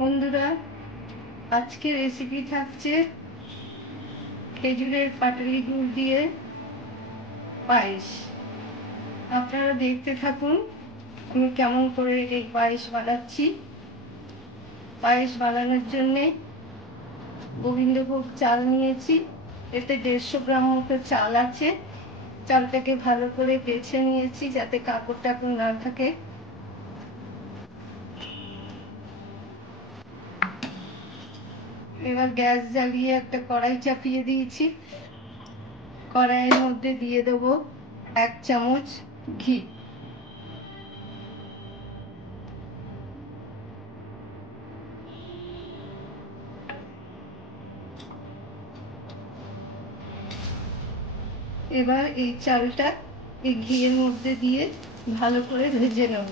বন্ধুরা, আজকে রেসিপি থাকছে খেজুরের পাটালি গুড় দিয়ে পায়েস। আপনারা দেখতে থাকুন আমি কেমন করে এই পায়েস বানাচ্ছি। পায়েস বানানোর জন্যে গোবিন্দভোগ চাল নিয়েছি। এতে 150 গ্রাম মতো চাল আছে। চালটাকে ভালো করে বেছে নিয়েছি যাতে কাঁকড় টাকড় না থাকে। এবার গ্যাস জ্বালিয়ে একটা কড়াই চাপিয়ে দিয়েছি। কড়াইয়ের মধ্যে দিয়ে দেবো 1 চামচ ঘি। এবার এই চালটা এই ঘিয়ের মধ্যে দিয়ে ভালো করে ভেজে নেব।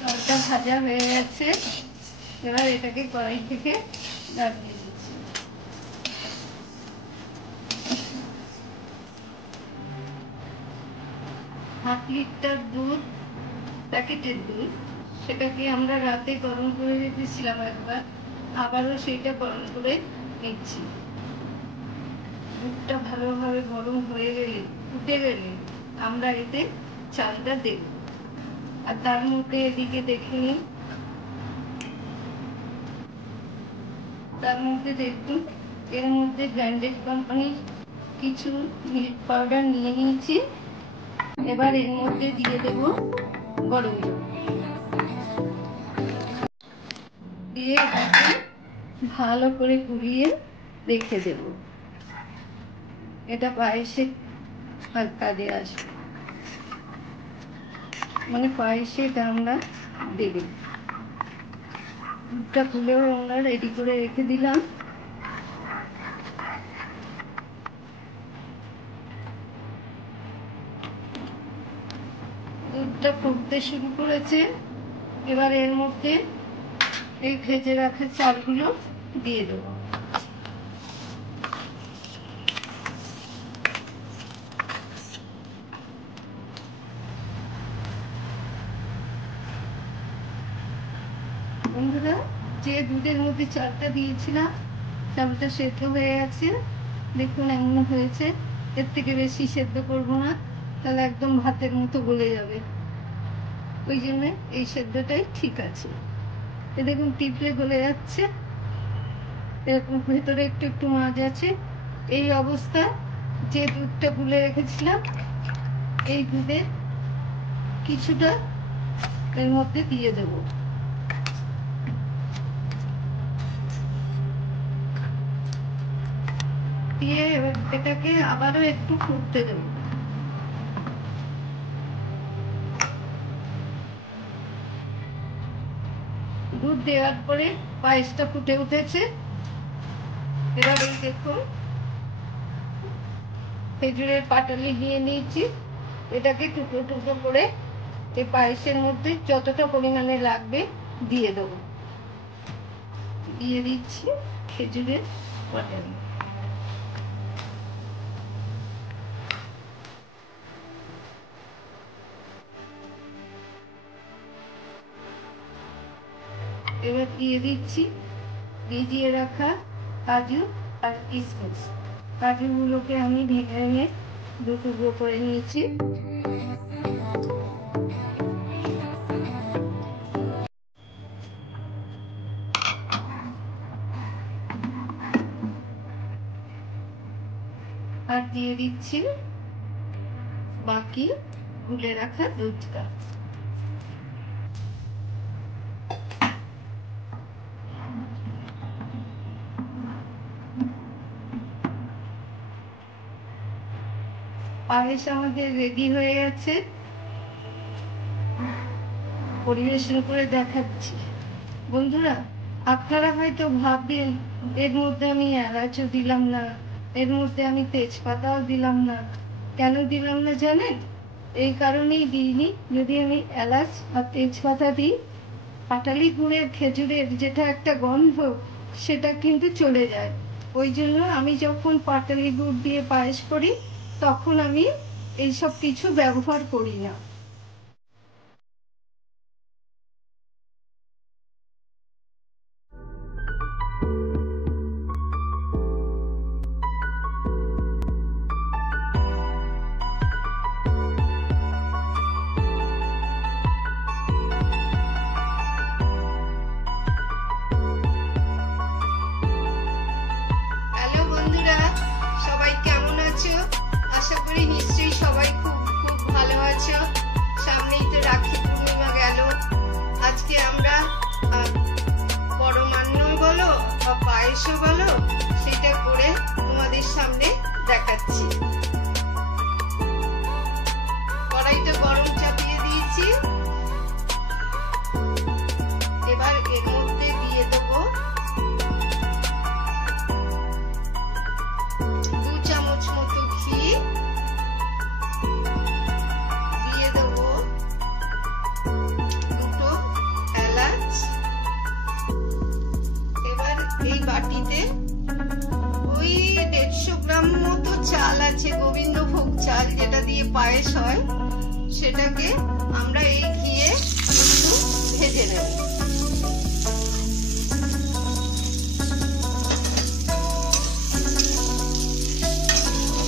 চালটা ভাজা হয়ে গেছে। এবার এটাকে কড়াই থেকে নামিয়ে দিচ্ছি। ½ লিটার দুধ, প্যাকেটের দুধ, সেটাকে আমরা রাতে গরম করে রেখেছিলাম একবার, আবারও সেটা গরম করে নিচ্ছি। দুধটা ভালোভাবে গরম হয়ে গেলে, ফুটে গেলে আমরা এতে চালটা দেব। আর তার মধ্যে এদিকে দেখে নিন, তার মধ্যে দেখুন এর মধ্যে ব্র্যান্ডেড কোম্পানির কিছু মিল্ক পাউডার নিয়ে নিয়েছি। এবার এর মধ্যে দিয়ে দেব গরম জল, দিয়ে এটাকে ভালো করে ঘুরিয়ে রেখে দেব। এটা পায়েসে কাজে আসবে, মানে পায়েসে এটা আমরা দেব। দুধটা খুলেও আমরা রেডি করে রেখে দিলাম। দুধটা ফুটতে শুরু করেছে। এবার এর মধ্যে এই ভেজে রাখা চালগুলো দিয়ে দেবো। বন্ধুরা, যে দুধের মধ্যে চালটা দিয়েছিলাম, চালটা সেদ্ধ হয়ে গেছে। দেখুন এমন হয়েছে। এর থেকে বেশি সেদ্ধ করবো না, তাহলে একদম ভাতের মতো গলে যাবে। ওই জন্য এই সেদ্ধটাই ঠিক আছে। এ দেখুন টিপলে গলে যাচ্ছে, এরকম ভেতরে একটু একটু মাছ আছে। এই অবস্থা যে দুধটা গুলে রেখেছিলাম, এই দুধে কিছুটা এর মধ্যে দিয়ে দেবো। দিয়ে এবার এটাকে আবারও একটু ফুটতে দেবো। দুধ দেওয়ার পরে পায়েসটা ফুটে উঠেছে। এবার এই দেখুন খেজুরের পাটালি দিয়ে নিয়েছি। এটাকে টুকরো টুকরো করে এই পায়েসের মধ্যে যতটা পরিমাণে লাগবে দিয়ে দেবো। দিয়ে দিচ্ছি খেজুরের পাটালি। এবার দিয়ে দিচ্ছি ভিজিয়ে রাখা কাজু আর কিশমিশ। কাজুগুলোকে আমি ভেঙে ভেঙে 2 টুকরো করে নিয়েছি। আর দিয়ে দিচ্ছি বাকি গুলে রাখা দুধটা। পায়েস আমাদের রেডি হয়ে গেছে। পরিবেশন করে দেখাচ্ছি। বন্ধুরা, আপনারা হয়তো ভাববেন এর মধ্যে আমি এলাচও দিলাম না, এর মধ্যে আমি তেজপাতাও দিলাম না। কেন দিলাম না জানেন? এই কারণেই দিইনি। যদি আমি এলাচ আর তেজপাতা দিই, পাটালি গুড়ের খেজুরের যেটা একটা গন্ধ, সেটা কিন্তু চলে যায়। ওই জন্য আমি যখন পাটালি দুধ দিয়ে পায়েস করি তখন আমি এইসব কিছু ব্যবহার করি না। হ্যালো বন্ধুরা, সবাই কেমন আছো? আশা করি নিশ্চয়ই সবাই খুব খুব ভালো আছো। সামনেই তো রাখি পূর্ণিমা গেল। আজকে আমরা পরমান্ন বলো বা পায়েসও বলো, সেটা করে তোমাদের সামনে দেখাচ্ছি। কড়াইটা গরম চাপিয়ে দিয়েছি। এবার এর মধ্যে দিয়ে দেবো 2 চামচ মতো ঘি, দিয়ে দেবো 2টো এলাচ। এবার এই বাটিতে ওই 150 গ্রাম মতো চাল আছে, গোবিন্দভোগ চাল, যেটা দিয়ে পায়েস হয়। সেটাকে আমরা এই ঘিয়ে একটু ভেজে নেব।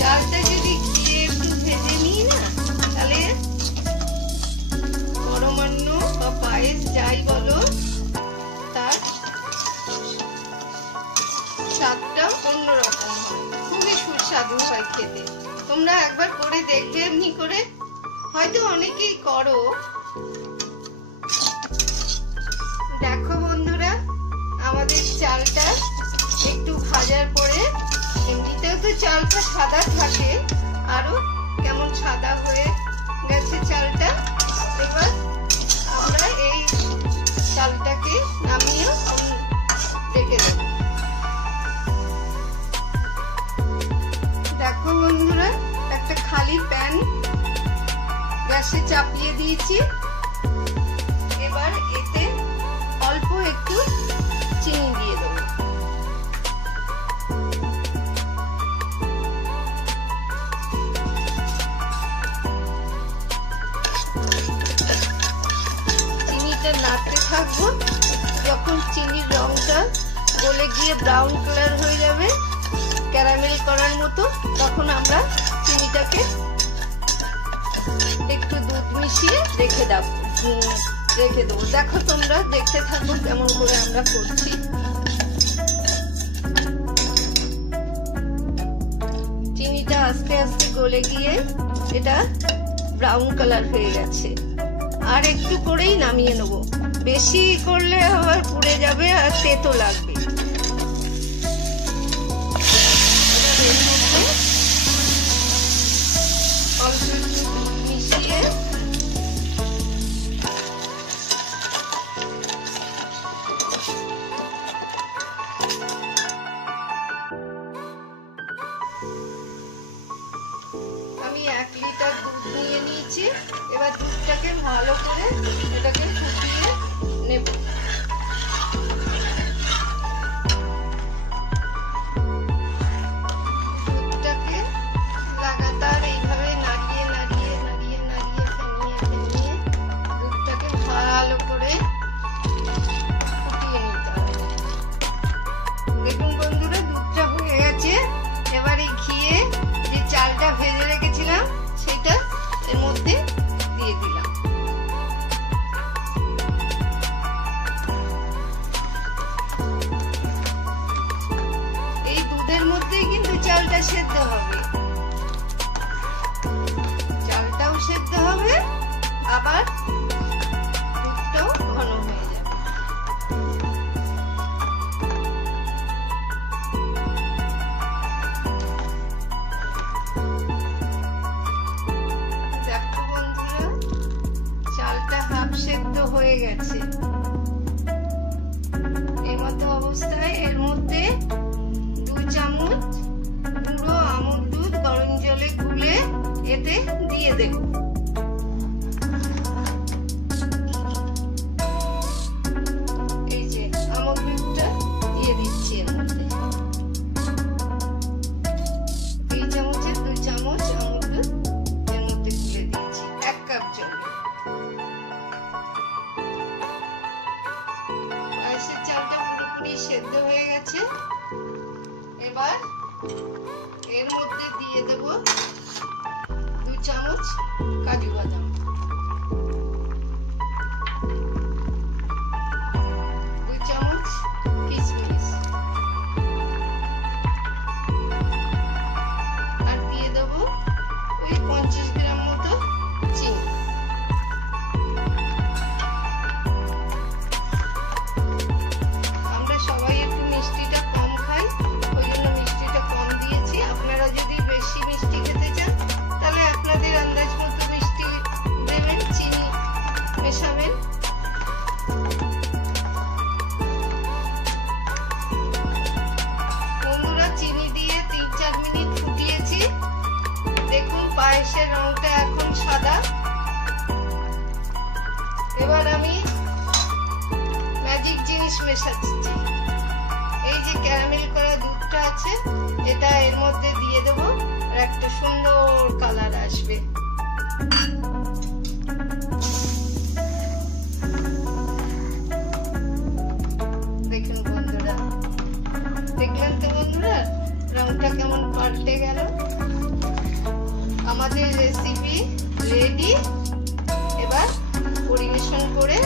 চালটা যদি ঘিয়ে একটু ভেজে নিই না, তাহলে পরমান্ন বা পায়েস যাই বলো, তার স্বাদটা অন্যরকম হয়, খুবই সুস্বাদু হয় খেতে। তোমরা একবার করে দেখবে, এমনি করে হয়তো অনেকেই করো। দেখো বন্ধুরা, আমাদের চালটা একটু ভাজার পরে, এমনিতেও তো চালটা সাদা থাকে, আরো কেমন সাদা হয়ে গেছে চালটা। এবার আমরা এই চালটাকে নামিয়ে রেখে দেব। দেখো বন্ধুরা, একটা খালি প্যান গ্যাসে চাপিয়ে দিয়েছি। এবার এতে অল্প একটু চিনি দিয়ে দেবো। চিনিটা নাড়তে থাকবো। যখন চিনির রংটা গলে গিয়ে ব্রাউন কালার হয়ে যাবে, ক্যারামেল করার মতো, তখন আমরা চিনিটাকে একটু দুধ মিশিয়ে রেখে দেবো। দেখো তোমরা দেখতে থাকো কেমন করে আমরা করছি। চিনিটা আস্তে আস্তে গলে গিয়ে এটা ব্রাউন কালার হয়ে গেছে। আর একটু করেই নামিয়ে নেবো, বেশি করলে আবার পুড়ে যাবে আর তেতো লাগবে। অল্প মিশিয়ে আমি 1 লিটার দুধ নিয়ে নিয়েছি। এবার দুধটাকে ভালো করে এটাকে ফুটিয়ে নেব। দুধটাকে লাগাতার এইভাবে নাড়িয়ে নাড়িয়ে নাড়িয়ে নাড়িয়ে ফেনিয়ে দুধটাকে ভালো করে ফুটিয়ে নিতে হবে। দেখুন বন্ধুরা, দুধটা হয়ে গেছে। এবার এই ঘিয়ে যে চালটা ভেজে রেখেছিলাম সেটা এর মধ্যে দিয়ে দিলাম। এই দুধের মধ্যেই কিন্তু চালটা সেদ্ধ হবে, চালটাও সেদ্ধ হবে, আবার দুধটাও ঘন হয়ে যাবে। দেখো বন্ধুরা, চালটা হাফ সেদ্ধ হয়ে গেছে। এই মতো অবস্থায় এর মধ্যে 2 চামচ গুঁড়ো আমুল দুধ গরম জলে গুলে এতে দিয়ে দেব। এই যে আমুল দুধটা দিয়ে দিচ্ছি এর মধ্যে। এর মধ্যে দিয়ে দেব 2 চামচ কাজু বাদাম, 2 চামচ কিশমিশ, আর দিয়ে দেব ওই 50 গ্রাম মতো চিনি। আমরা সবাই একটু মিষ্টিটা কম খাই, ওই জন্য মিষ্টিটা কম দিয়েছি। আপনারা যদি বেশি মিষ্টি খেতে চান তাহলে আপনাদের আন্দাজ মতো মিষ্টি দেবেন, চিনি মেশাবেন। বন্ধুরা, চিনি দিয়ে 3-4 মিনিট ফুটিয়েছি। দেখুন পায়েসের রংটা এখন সাদা। এবার আমি ম্যাজিক জিনিস মেশাচ্ছি। এই যে ক্যারামেল করা দুধটা আছে, এটা এর মধ্যে দিয়ে দেব, আর একটা সুন্দর কালার আসবে। দেখুন বন্ধুরা, দেখলেন তো বন্ধুরা রংটা কেমন পাল্টে গেল। আমাদের রেসিপি রেডি। এবার পরিবেশন করে